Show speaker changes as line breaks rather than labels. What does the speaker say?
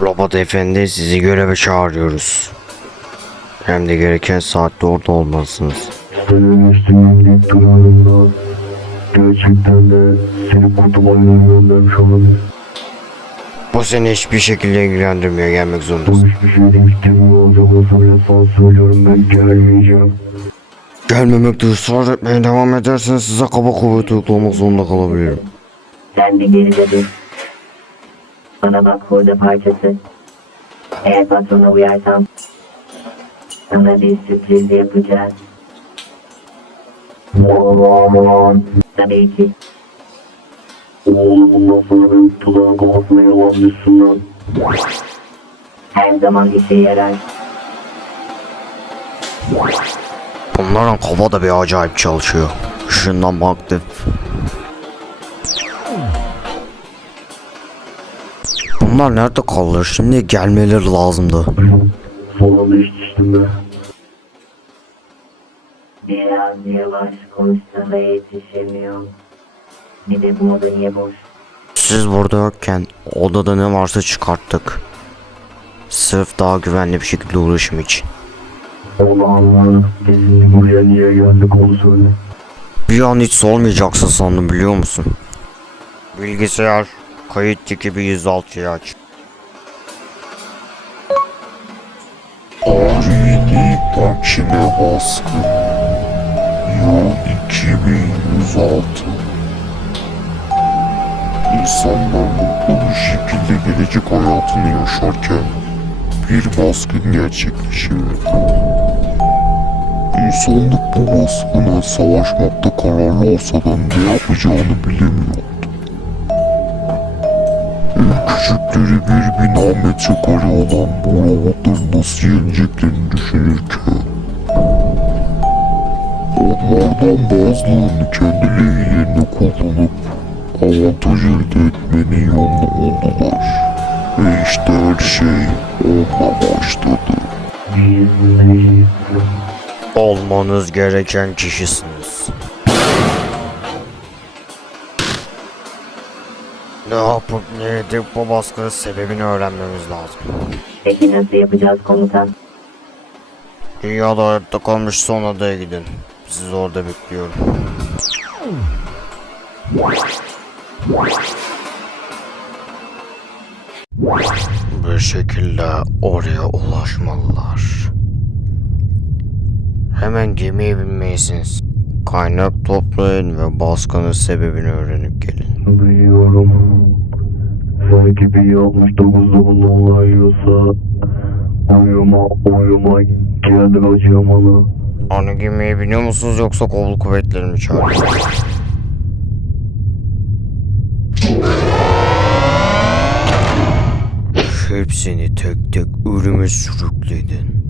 Robot efendi sizi göreve çağırıyoruz. Hem de gereken saatte orada olmalısınız.
Senin üstüne gidip duruyorum da gerçekten de seni kurtulayla göndermiş olabilir.
Bu seni hiçbir şekilde ilgilendirmiyor gelmek
Bu
zorundasın.
hiçbir şey değiştirmiyor olsa bile sana söylüyorum ben gelmeyeceğim.
Gelmemekte ısrar etmeye devam ederseniz size kaba kuvvet uygulamak zorunda kalabilirim.
Sen bir geride dur. Bana bak hurda parçası. Eğer patrona uyarsam sana bir sürpriz yapacağız. Tabii ki.
oğlum bundan sonra benim tuzağın kafasına yalan düşsün lan.
Her zaman işe yarar.
Bunların kafa da bir acayip çalışıyor. Şundan baktım. Bunlar nerede kalır? Şimdi gelmeleri lazımdı.
Sonunda yetiştim be.
Biraz yavaş konuşsa da yetişemiyorum. Bir de bu oda niye boş?
Siz burada yokken odada ne varsa çıkarttık. Sırf daha güvenli bir şekilde uğraşım için.
Allah'ım biz buraya niye geldik onu söyle.
Bir an hiç sormayacaksın sandım biliyor musun? Bilgisayar kayıt ekibi 106'yı aç.
Tarihi makine baskı Yıl 2106 İnsanlar mutlu bir şekilde gelecek hayatını yaşarken bir baskın gerçekleşiyordu. İnsanlık bu baskına savaşmakta kararlı olsa da ne yapacağını bilemiyordu. En küçükleri bir bina metrekare olan bu robotları nasıl yeneceklerini düşünürken onlardan bazılarını kendi lehlerine kullanıp avantaj elde etmenin yolunu buldular. Ve işte her şey onunla başladı.
Olmanız gereken kişisiniz. Ne yapıp ne edip bu baskının sebebini öğrenmemiz lazım.
Peki nasıl yapacağız komutan?
Dünyada hayatta kalmış son adaya gidin. Sizi orada bekliyorum. Bir şekilde oraya ulaşmalılar. Hemen gemiye binmelisiniz. Kaynak toplayın ve baskının sebebini öğrenip gelin.
Biliyorum. Sanki bir yanlış dokuzda bununla yiyorsa uyuma uyuma gelir acımalı.
Hani gemiye biniyor musunuz yoksa kolluk kuvvetleri mi çağırıyor? Hepsini tek tek ölüme sürükledin.